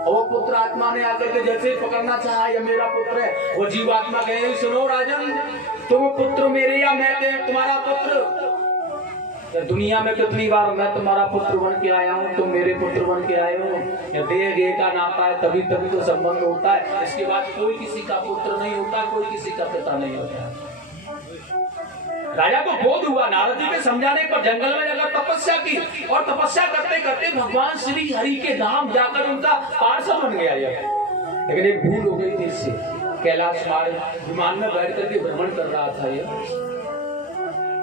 और वो पुत्र आत्मा ने आकर के जैसे पकड़ना चाहा, ये मेरा पुत्र है, वो जीवात्मा कहे सुनो राजन, तुम पुत्र मेरे या मैं तुम्हारा पुत्र? दुनिया में कितनी बार मैं तुम्हारा पुत्र बन के आया हूँ, तुम मेरे पुत्र बन के आए हो। या देह गे का नाता है, तभी तभी तो संबंध होता है। इसके बाद कोई किसी का पुत्र नहीं होता, कोई किसी का पिता नहीं होता। राजा को बोध हुआ, नारद जी के समझाने पर जंगल में जाकर तपस्या की, और तपस्या करते करते भगवान श्री हरि के धाम जाकर उनका पार्षद बन गया। लेकिन एक भूल हो गई थी इससे। कैलाश मार्ग विमान में बैठ करके भ्रमण कर रहा था ये।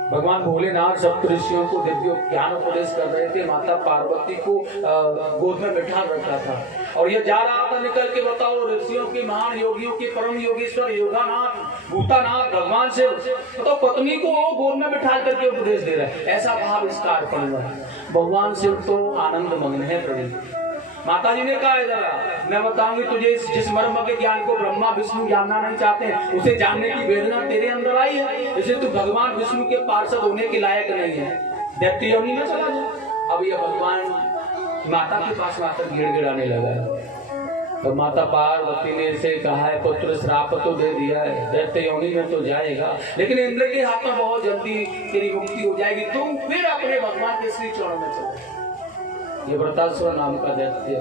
भगवान भोलेनाथ सप्तऋषियों को दिव्य ज्ञान उपदेश कर रहे थे। माता पार्वती को गोद में बिठा रखा था, और ये जा रहा था निकल के, बताओ, ऋषियों के महान योगियों के परम योगेश्वर योगानाथ भूतानाथ भगवान से तो पत्नी को गोद में बिठा करके उपदेश दे रहा है। ऐसा भाव इसका अर्पण हुआ है। भगवान शिव तो आनंद मग्न है प्रभु। माता जी ने कहा, जरा मैं बताऊंगी तुझे, जिस मर्म के ज्ञान को ब्रह्मा विष्णु जानना नहीं चाहते, उसे जानने की वेदना तेरे अंदर आई है, इसे तू भगवान विष्णु के पार्षद होने के लायक नहीं है, दैत्य योनि में चला जा। अब यह भगवान माता के पास आकर गिड़गिड़ाने लगा। तो माता पार्वती ने इसे कहा है, पुत्र श्राप तो दे दिया है, दैत्य योनि में तो जाएगा, लेकिन इंद्र के हाथ में बहुत जल्दी तेरी मुक्ति हो जाएगी, तुम फिर अपने भगवान के श्री चरणों में चलो। ये वृतासुर नाम का दैत्य,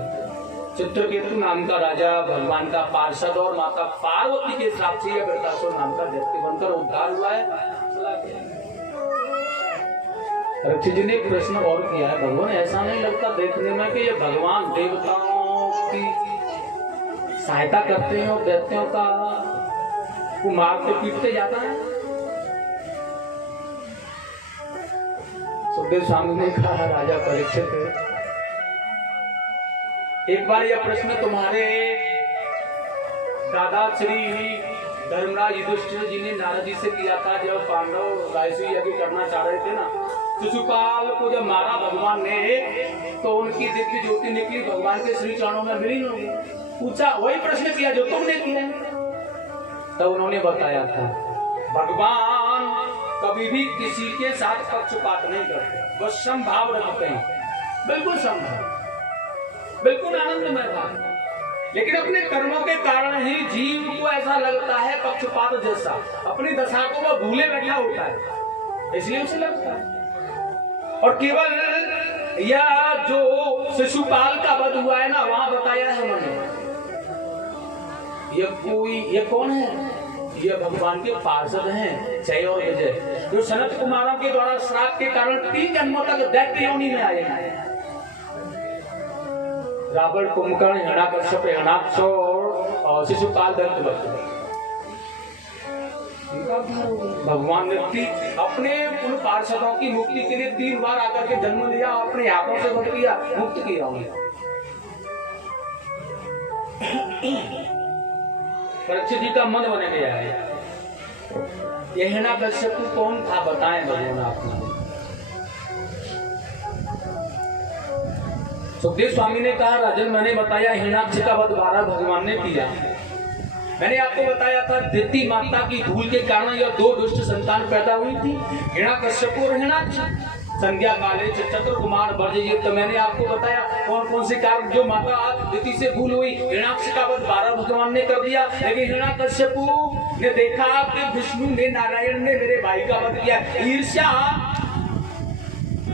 चित्रकेतु नाम का राजा भगवान का पार्षद और माता पार्वती के श्राप से वृतासुर नाम का दैत्य बनकर उद्धार हुआ है। रक्षी जी ने एक प्रश्न और किया है, भगवान ऐसा नहीं लगता देखने में कि ये भगवान देवताओं की सहायता करते हैं और दैत्यों का को मारते पीटते जाता है? सुखदेव स्वामी ने कहा, राजा परीक्षित, एक बार यह प्रश्न तुम्हारे दादा श्री धर्मराज युधिष्ठिर जी ने नारद जी से किया था, जब पांडव गायत्री यज्ञ करना चाह रहे थे ना। शिशुपाल को जब मारा भगवान ने, तो उनकी दिव्य ज्योति निकली, भगवान के श्री चरणों में विलीन हो गई। पूछा, वही प्रश्न किया जो तुमने किया। तब उन्होंने बताया था, भगवान कभी भी किसी के साथ पक्षपात नहीं करते, बस समभाव रखते हैं, बिल्कुल समभाव, बिल्कुल आनंदमय था। लेकिन अपने कर्मों के कारण ही जीव को ऐसा लगता है पक्षपात जैसा, अपनी दशा को वह भूले बैठा होता है, इसलिए उसे लगता है। और केवल यह जो शिशुपाल का वध हुआ है ना, वहां बताया है उन्होंने, ये कौन है? ये भगवान के पार्षद हैं जय और विजय, जो सनत कुमारों के द्वारा श्राप के कारण 3 जन्मों तक दैत्य योनि में आए हैं। रावण, कुंभकर्ण, हिरण्याकश्यप, हिरण्याक्ष और शिशुपाल दंतवक्र। भगवान ने अपने उन पार्षदों की मुक्ति के लिए 3 बार आकर के जन्म लिया, अपने हाथों से वध किया, मुक्त किया उन्हें। परीक्षित जी का मन बन गया है। यह हिरण्याकश्यप कौन था बताएं भगवान आपने। सुखदेव स्वामी ने कहा, राजन मैंने बताया हिरण्याक्ष का वध 12 भगवान ने किया। मैंने आपको बताया था दिति माता की भूल के कारण यह 2 दुष्ट संतान पैदा हुई थी, हिरण्याकश्यप और हिरण्याक्ष। संध्या काले चतुर कुमार वर्जयित, तो मैंने आपको बताया कौन कौन से कारण जो माता दिति से भूल हुई। हिरण्याक्ष का वध 12 भगवान ने कर दिया, लेकिन हिरण्याकश्यप ने देखा कि विष्णु ने, नारायण ने मेरे भाई का वध किया, ईर्ष्या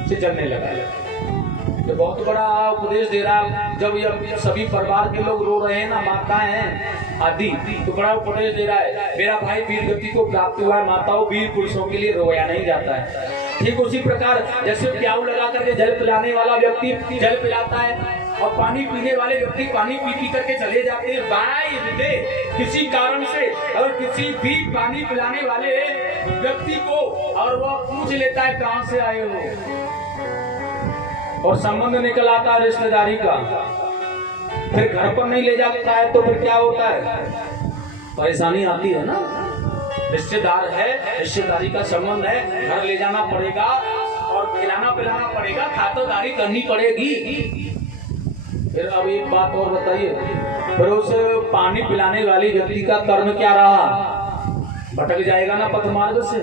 से जलने लगा। तो बहुत बड़ा उपदेश दे रहा, जब ये सभी परिवार के लोग रो रहे हैं ना, माताएं हैं आदि, तो बड़ा उपदेश दे रहा है, मेरा भाई वीर गति को प्राप्त हुआ है, माताओं वीर पुरुषों के लिए रोया नहीं जाता है। ठीक उसी प्रकार जैसे प्याऊ लगा करके जल पिलाने वाला व्यक्ति जल पिलाता है, और पानी पीने वाले व्यक्ति पानी पी करके चले जाते हैं। बाय हृदय किसी कारण से अगर किसी भी पानी पिलाने वाले व्यक्ति को और वह पूछ लेता है कहां से आए हो, और संबंध निकल आता है रिश्तेदारी का, फिर घर पर नहीं ले जाता है, तो फिर क्या होता है? परेशानी आती है ना। रिश्तेदार है, रिश्तेदारी का संबंध है, घर ले जाना पड़ेगा और खिलाना पिलाना पड़ेगा, खातिरदारी करनी पड़ेगी। फिर अब एक बात और बताइए, फिर उस पानी पिलाने वाली व्यक्ति का कर्म क्या रहा? भटक जाएगा ना पथ मार्ग से।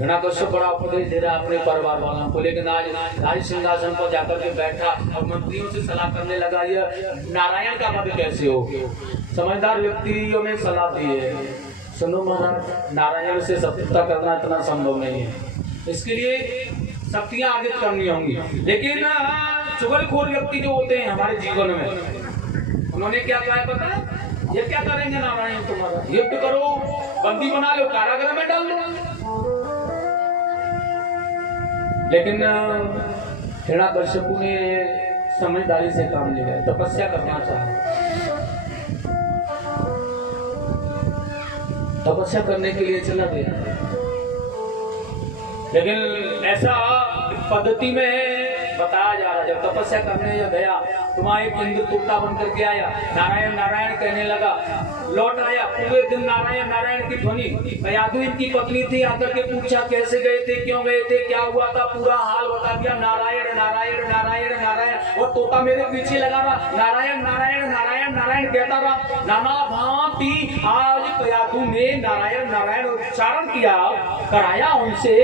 हिरण्याकश्यप बड़ा उपदेश दे रहा अपने परिवार वालों को, लेकिन आज राज सिंहासन पर जाकर के बैठा और मंत्रियों से सलाह करने लगा, यह नारायण का वध कैसे हो। समझदार व्यक्तियों ने सलाह दी है, सुनो महाराज, नारायण से शत्रुता करना इतना संभव नहीं है, इसके लिए शक्तियां अर्जित करनी होंगी। लेकिन चुगलखोर व्यक्ति जो होते हैं हमारे जीवन में, उन्होंने क्या कहा पता है, ये क्या करेंगे नारायण तुम्हारा, युद्ध करो, बंदी बना लो, कारागृह में डाल दो। लेकिन हिरण्याकश्यप ने समझदारी से काम लिया, तपस्या करना चाहा, तपस्या करने के लिए चला गया। लेकिन ऐसा पद्धति में बताया जा रहा, जब तपस्या करने गया तो वहां एक इंद्र तोता बन करके आया, नारायण नारायण कहने लगा, लौट आया, पूरे दिन नारायण नारायण की ध्वनि। यादव इनकी पत्नी थी, आकर के पूछा कैसे गए थे, क्यों गए थे, क्या हुआ था, पूरा हाल बता दिया, नारायण नारायण नारायण नारायण। और तोता मेरे पीछे लगा रहा, नारायण नारायण नारायण नारायण कहता रहा। नाना भांति आज यादव ने नारायण नारायण उच्चारण किया, कराया उनसे।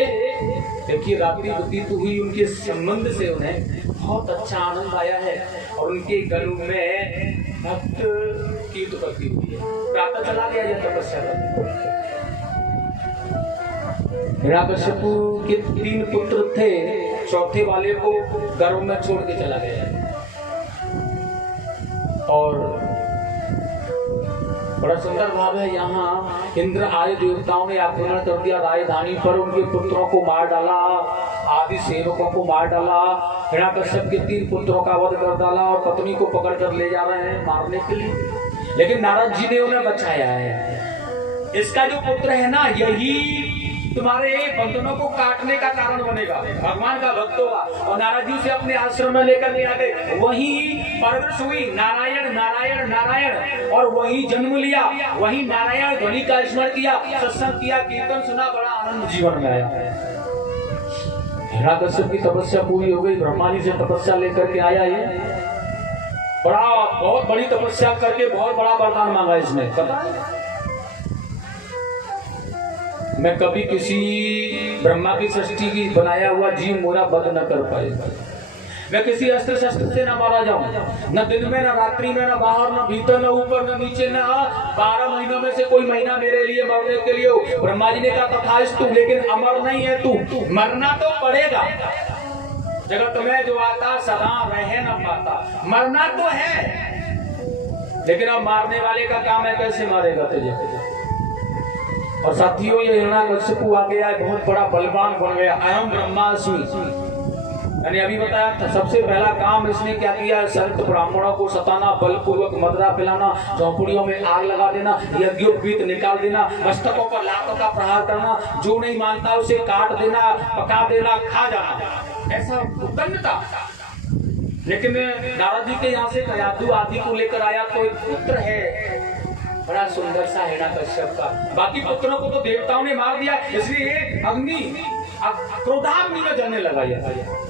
देखिए रात्रि व्यतीत हुई, उनके संबंध से उन्हें बहुत अच्छा आनंद आया है और उनके गलू में भक्त की उत्पत्ति हुई है। प्रातः चला गया यह तपस्या करने। हिरण्याकश्यप के 3 पुत्र थे, चौथे वाले को गर्भ में छोड़ के चला गया और बड़ा सुंदर भाव है। यहाँ इंद्र आदि देवताओं ने आक्रमण कर दिया राजधानी पर, उनके पुत्रों को मार डाला, आदि सेवकों को मार डाला। हिरण्याकश्यप के 3 पुत्रों का वध कर डाला और पत्नी को पकड़ कर ले जा रहे हैं मारने के लिए, लेकिन नारद जी ने उन्हें बचाया है। इसका जो पुत्र है ना, यही तुम्हारे बंधनों को काटने का कारण बनेगा, भगवान का भक्त होगा। और नारद जी से अपने आश्रम में लेकर के आ गए, वही परवरिश हुई नारायण नारायण नारायण, और वही जन्म लिया, वही नारायण ध्वनि का स्मरण किया, सत्संग किया, कीर्तन सुना, बड़ा आनंद जीवन में आया। हिरण्याकश्यप की तपस्या पूरी हो गई, ब्रह्मा जी से तपस्या लेकर के आया, ये बड़ा बहुत बड़ी तपस्या करके बहुत बड़ा वरदान मांगा इसने। पता है मैं कभी किसी ब्रह्मा की सृष्टि की बनाया हुआ जीव मोरा वध न कर पाएगा, मैं किसी अस्त्र शस्त्र से न मारा जाऊं, न दिन में न रात्रि में, न बाहर न भीतर, न ऊपर न नीचे, न 12 महीनों में से कोई महीना मेरे लिए मरने के लिए हो। ब्रह्मा जी ने कहा तथास्तु, लेकिन अमर नहीं है तू, मरना तो पड़ेगा। जगत में जो आता सदा रहे न पाता, मरना तो है, लेकिन अब मारने वाले का काम है, कैसे मारेगा तुझे। और साथियों ये हिरण्याकश्यप आ गया, बहुत बड़ा बलवान बन गया, अयम ब्रह्मास्मि। मैंने अभी बताया था, सबसे पहला काम इसने क्या किया, संत ब्राह्मणों को सताना, बलपूर्वक मदरा पिलाना, झोंपड़ियों में आग लगा देना, यज्ञोपवीत निकाल देना, मस्तकों पर लातों का प्रहार करना, जो नहीं मानता उसे काट देना, पका देना, खा जाना, ऐसा उद्दंड था। लेकिन नारद जी के यहाँ से यादव आदि को लेकर आया, तो एक पुत्र है बड़ा सुंदर सा हिरण्याकश्यप का। बाकी पुत्रों को तो देवताओं ने मार दिया, इसलिए अग्नि क्रोधाग्नि में जलने लगा।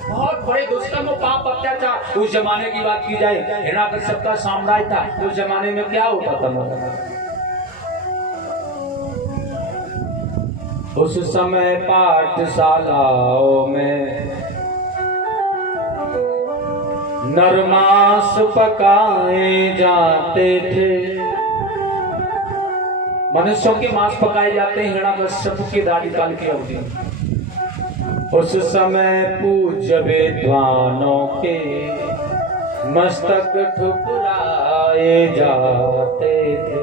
बहुत बड़े दुष्कर्म पाप अत्याचार उस जमाने की बात की जाए, हिरण्याकश्यप का साम्राज्य था, उस जमाने में क्या होता था। उस समय पाठशालाओं में नरमांस पकाए जाते थे, मनुष्यों के मांस पकाए जाते हैं हिरण्याकश्यप के राज्यकाल की अवधि में। उस समय पूज्य विद्वानों के मस्तक ठुकराए जाते थे।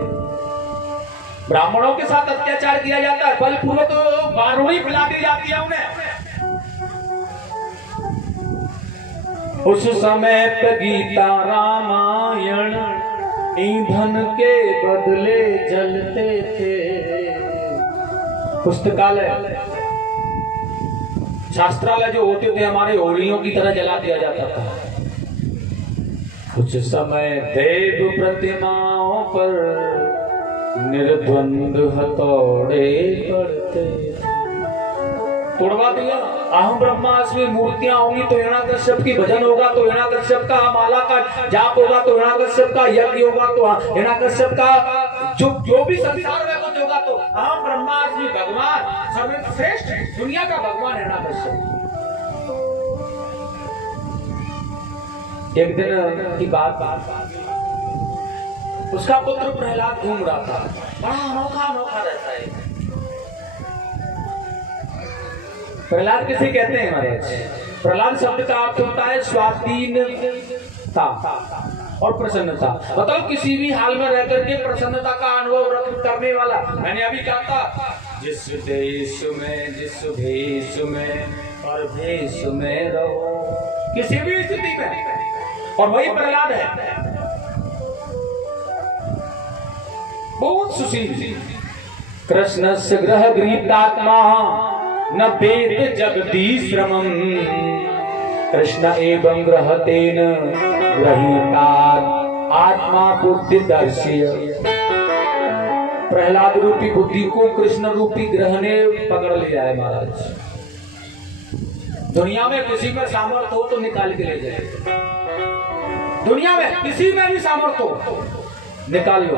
ब्राह्मणों के साथ अत्याचार किया जाता है, बलपूर्वक तो बारूदी पिला दी जाती है उन्हें। उस समय पे गीता रामायण ईंधन के बदले जलते थे। पुस्तकालय शास्त्रालय जो होते थे हमारे होलियों की तरह जला दिया जाता था। कुछ समय देव प्रतिमाओं पर निर्द्वंद हथौड़े पड़ते, तोड़वा दिया। अहम ब्रह्मास्मि मूर्तियां होंगी तो हिरण्याकश्यप की भजन होगा, तो हिरण्याकश्यप का माला का जाप होगा, तो हिरण्याकश्यप का यज्ञ होगा, तो हिरण्याकश्यप का जो भी संसार में कुछ होगा तो अहम ब्रह्मास्मि भगवान सर्वश्रेष्ठ दुनिया का भगवान हिरण्यकश्यप। एक दिन की बात, उसका पुत्र प्रहलाद घूम रहा था, बड़ा अनोखा रहता है। प्रहलाद किसे कहते हैं महाराज? प्रहलाद शब्द का अर्थ होता है स्वाधीनता और प्रसन्नता, मतलब किसी भी हाल में रह करके प्रसन्नता का अनुभव करने वाला। मैंने अभी कहा था, जिस देश में जिस भेष में और भेष में रहो, किसी भी स्थिति में, और वही प्रहलाद है। बहुत सुशील। कृष्णस्य ग्रह गृहीतात्मा न वेद जगदीश्रमम्, कृष्ण एवं ग्रहतेन गृहीतात् आत्मा बुद्धि दर्श्य। प्रहलाद रूपी बुद्धि को कृष्ण रूपी ग्रह ने पकड़ लिया है महाराज। दुनिया में किसी में सामर्थ्य हो तो निकाल के ले जाए, दुनिया में किसी में भी सामर्थ्य हो निकाल लो,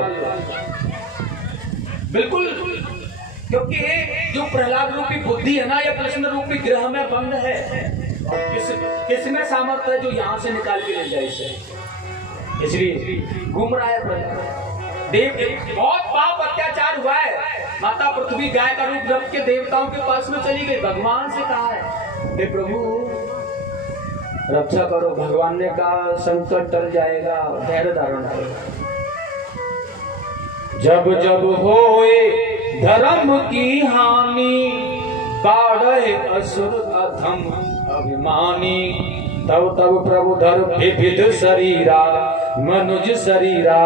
बिल्कुल। क्योंकि जो प्रहलाद रूपी बुद्धि है ना, यह कृष्ण रूपी ग्रह में बंद है। और किस में सामर्थ्य है जो यहाँ से निकाल के ले जाए इसे? इसलिए घूम रहा है प्रहलाद। देव बहुत पाप अत्याचार हुआ है। माता पृथ्वी गाय का रूप रख के देवताओं के पास में चली गई। भगवान से कहा है, हे प्रभु रक्षा करो। भगवान ने कहा संकट टल जाएगा, धैर्य धारण करो। जब जब होए धर्म की हानि, बाढ़े असुर अधम अभिमानी, तब तब प्रभु धर्म विविध शरीरा, मनुज शरीरा,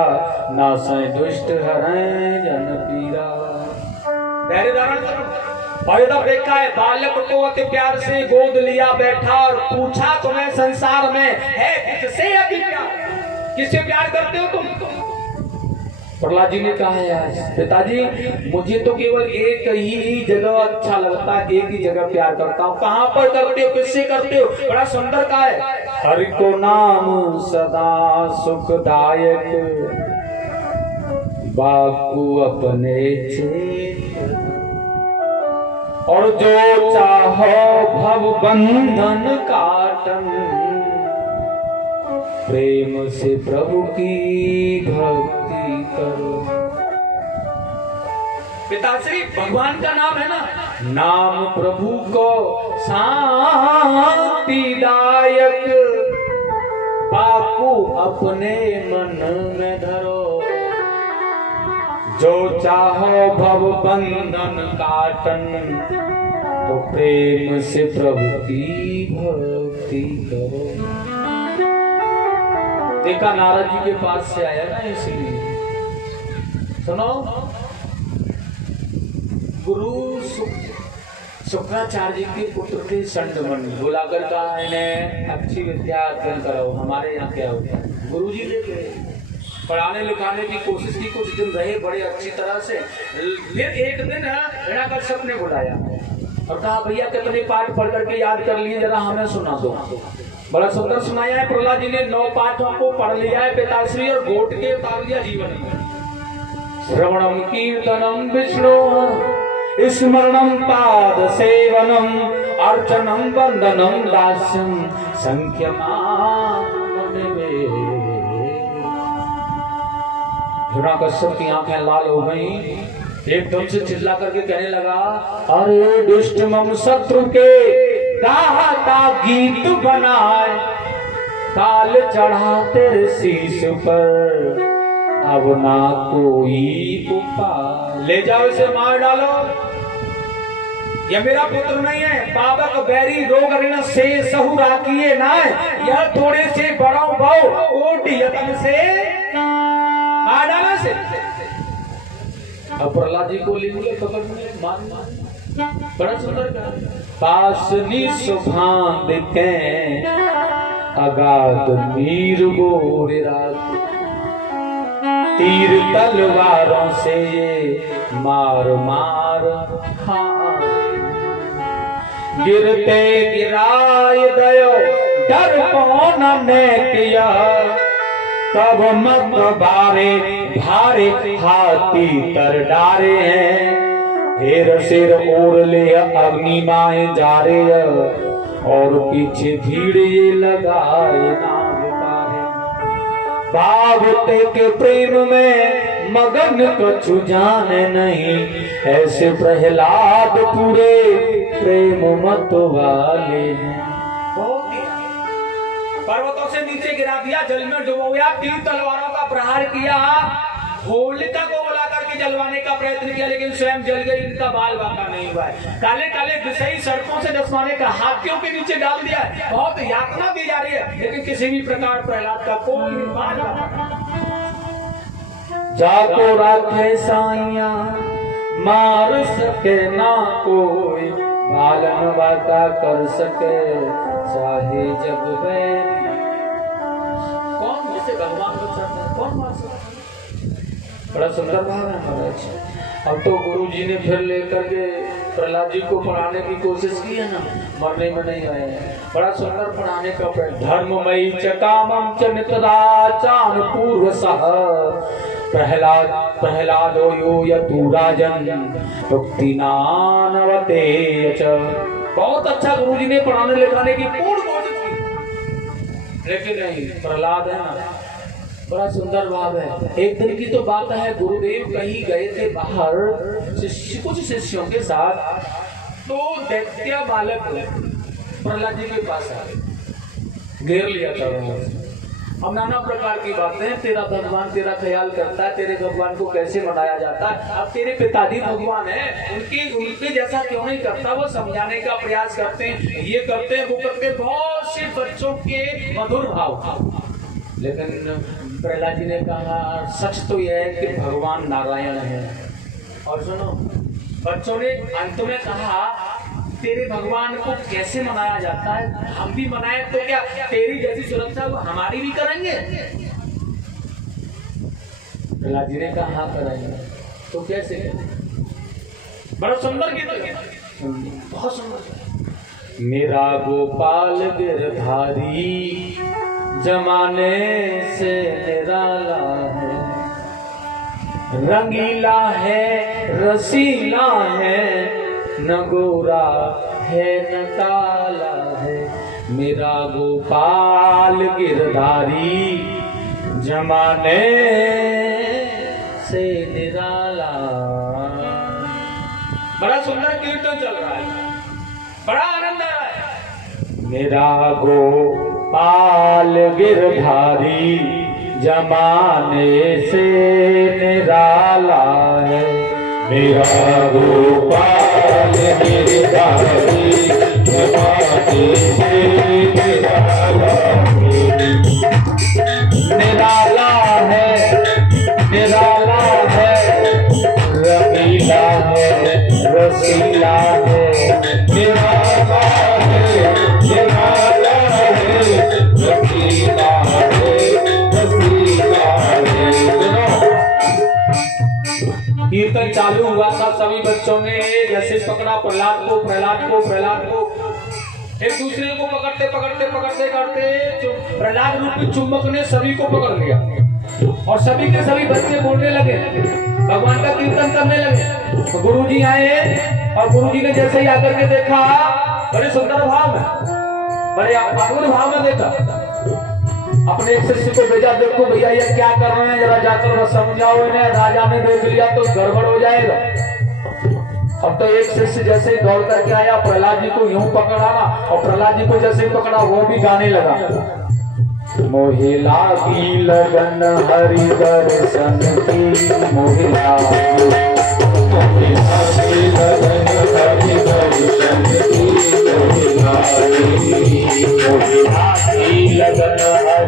नासै दुष्ट हरै जन पीरा। धैर्य धारण करो। और इधर देखा है, बालक को अति प्यार से गोद लिया बैठा और पूछा, तुम्हें संसार में है किससे अति प्यार? किससे प्यार करते हो तुम? प्रहलाद जी ने कहा है, आज पिताजी मुझे तो केवल एक ही जगह अच्छा लगता है, एक ही जगह प्यार करता हूँ। कहाँ पर करते हो, किससे करते हो? बड़ा सुंदर कहा है, हरि को नाम सदा सुखदायक, बापू अपने चेत, और जो चाहो भव बंधन काटन, प्रेम से प्रभु की भक्ति करो। पिताश्री भगवान का नाम है ना, नाम प्रभु को शांतिदायक, बापू अपने मन में धरो, जो चाहो भव बंधन काटन, तो प्रेम से प्रभु की भक्ति करो। देखा नारद जी के पास से आया ना, इसलिए सुनो। गुरु शुक्राचार्य के पुत्र थे संडमणि, बुलाकर कहा इन्हें अच्छी विद्या अध्ययन कराओ। हमारे यहाँ क्या होता है, गुरु जी ने पढ़ाने लिखाने की कोशिश की, कुछ दिन रहे बड़े अच्छी तरह से। फिर एक दिन हिरण्यकश्यप ने बुलाया और कहा, भैया कितने पाठ पढ़ करके याद कर लिए, जरा हमें सुना दो। बड़ा सुंदर सुनाया है। प्रहलाद जी ने 9 पाठों को पढ़ लिया है पिताश्री, और घोट के उतार दिया जीवन में। श्रवणम कीर्तनम विष्णु स्मरणम पाद सेवनम, अर्चनम वंदनम दास्यम संख्यमान। हिरण्यकश्यप की आंखें लाल हो गई, एकदम से चिल्ला करके कहने लगा, अरे दुष्ट मम शत्रु के गाता गीत बनाए, काल चढ़ा तेरे शीश पर, अब ना कोई उपाय। ले जाओ इसे, मार डालो। यह मेरा पुत्र नहीं है, पावक बैरी रोग ऋण से सहु राखिए ना, यह थोड़े से बड़ा भाव कोट यतन से मार डालो इसे। अब प्रहलाद जी को लेंगे पकड़ में, मार। बड़ा सुंदर पासनी सुभांत के अगाध मीर गोरे रात, तीर तलवारों से ये मार मार गिरते गिराए दयो डर कौन ने किया, तब मत बारे भारे हाथी तर डारे हैं, फिर सिर ओढ़ ले अग्नि माए जा रे, और पीछे भीड़ ये लगाए नाम पारे। बाबते के प्रेम में मगन कछु जाने नहीं, ऐसे प्रहलाद पूरे प्रेम मत वाले हैं। पर्वतों से नीचे गिरा दिया, जल में डुबोया, 3 तलवारों का प्रहार किया, होलिका को बुला करके जलवाने का प्रयत्न किया, लेकिन स्वयं जल गई, इनका बाल बांका नहीं हुआ है। काले काले विषयी सड़कों से दसवाने का हाथियों के नीचे डाल दिया है, बहुत यातना दी जा रही है, लेकिन किसी भी प्रकार प्रहलाद का कोई बाल जाको राखे साइया मार सके ना कोई, बालन बाका कर सके चाहे जब बैरी। कौन जिसे भगवान को चाहते हैं, कौन मार सकता है? बड़ा सुंदर भाव है महाराज। अब तो गुरु जी ने फिर लेकर के प्रहलाद जी को पढ़ाने की कोशिश की है ना, मरने में नहीं आए हैं। बड़ा सुंदर पढ़ाने का प्रयत्न। धर्ममयी च कामं च नितदाचान पूर्व सह, प्रहलाद यो यतु राजन भक्ति नानवते च। बहुत अच्छा गुरु जी ने पढ़ाने लिखाने की पूर्ण कोशिश की, लेकिन नहीं, प्रहलाद है ना, बड़ा सुंदर भाव है। एक दिन की तो बात है, गुरुदेव कहीं गए थे बाहर कुछ शिष्यों के साथ, तो दैत्य बालक प्रहलाद जी के पास आए, घेर लिया था। अब नाना प्रकार की बातें, तेरा भगवान तेरा ख्याल करता है, तेरे भगवान को कैसे मनाया जाता है, अब तेरे पिताजी भगवान है, उनके जैसा क्यों नहीं करता, वो समझाने का प्रयास करते हैं, ये करते हैं, वो करते हैं, बहुत से बच्चों के मधुर भाव। लेकिन प्रहलाद जी ने कहा सच तो यह है कि भगवान नारायण है। और सुनो, बच्चों ने अंत में कहा तेरे भगवान को कैसे मनाया जाता है, हम भी मनाए तो क्या तेरी जैसी सुरक्षा वो हमारी भी करेंगे? प्रहलाद जी ने कहा हाँ करेंगे। तो कैसे? बड़ा सुंदर गीत, बहुत सुंदर। मेरा गोपाल गिरधारी जमाने से निराला है, रंगीला है रसीला है, न गोरा है न काला है। मेरा गोपाल गिरधारी जमाने से निराला। बड़ा सुंदर कीर्तन चल रहा है, बड़ा आनंद आ रहा है। मेरा गोपाल गिरधारी जमाने से निराला है, मेरा गोपाल गिरधारी जमाने से निराला है। निराला है, निराला है, रंगीला है रसीला है, निराला है, निराला है, रसीला है, रसीला है। कीर्तन चालू हुआ था, सभी बच्चों ने जैसे पकड़ा प्रहलाद को, प्रहलाद को, प्रहलाद को, एक दूसरे को पकड़ते पकड़ते पकड़ते करते प्रहलाद रूपी चुंबक ने सभी को पकड़ लिया, और सभी के सभी बच्चे बोलने लगे, भगवान का कीर्तन करने लगे। तो गुरु जी आए, और गुरु जी ने जैसे ही आकर के देखा, बड़े सुंदर भाव में, बड़े मधुर भाव में देखा, अपने एक शिष्य को भेजा, देखो भैया ये क्या कर रहे हैं, जरा जाकर बस समझाओ इन्हें, राजा ने देख लिया तो गड़बड़ हो जाएगा। अब तो एक शिष्य जैसे ही दौड़ करके आया, प्रहलाद जी को यूं पकड़ा ना, और प्रहलाद जी को जैसे ही पकड़ा वो भी गाने लगा, मोहे लागी लगन हरि दर्शन की, मोहे लागी लगन हरि दर्शन की, मोहे लागी लगन